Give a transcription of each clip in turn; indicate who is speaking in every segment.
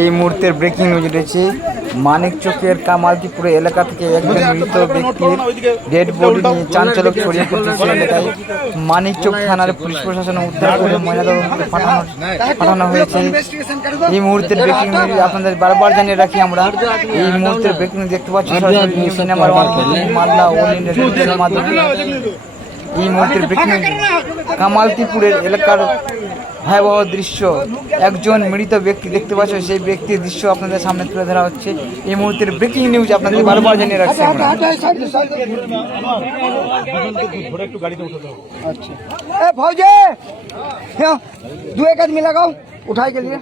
Speaker 1: এই মুহূর্তের breaking news রয়েছে। মানিক চকের কামালকিপুরে এলাকা থেকে একজন মৃত ব্যক্তির ডেড বডি নিয়ে চাঞ্চল্য ছড়িয়ে পড়তেছে এলাকায়। মানিক চক থানার পুলিশ প্রশাসন উদ্ধার করে ময়নাতদন্তে পাঠানো পাঠানো হয়েছে। এই মুহূর্তের ব্রেকিং নিউজ আপনাদের বারবার জানিয়ে রাখি আমরা। এই মুহূর্তের ব্রেকিং দেখতে পাচ্ছি সিনেমার মালদা অল ইন্ডিয়া মাধ্যমে। এই মুহূর্তের ব্রেকিং কামালতিপুরের এলাকার ভয়াবহ দৃশ্য। একজন মৃত ব্যক্তি দেখতে পাচ্ছ, সেই ব্যক্তির দৃশ্য আপনাদের সামনে তুলে ধরা হচ্ছে। এই মুহূর্তের ব্রেকিং নিউজ আপনাদের বারবার জানিয়ে রাখছি
Speaker 2: আচ্ছা দু এক আদমি লাগাও উঠাই গেলিয়ে।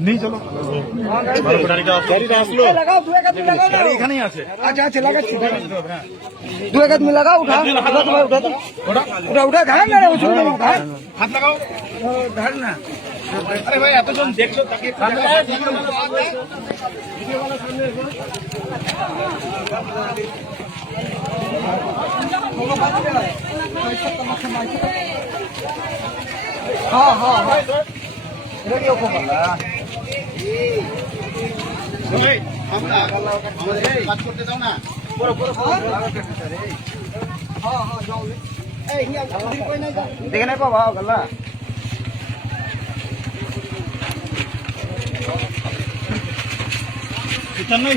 Speaker 2: নেই চলো গাড়ি এখানেই আছে আচ্ছা আচ্ছা লাগাচ্ছি দু এক আদমি লাগাও উঠা উঠা উঠা উঠা ঘাড় না হাত লাগাও ঘাড় না
Speaker 3: আরে ভাই এতজন দেখছ তাকে
Speaker 2: সামনে ಹಾ ಹಾ ಹಾ ರೆಡಿ ಹೋಗಲ್ಲ
Speaker 3: দেখে নাই পাবা গেলা নাই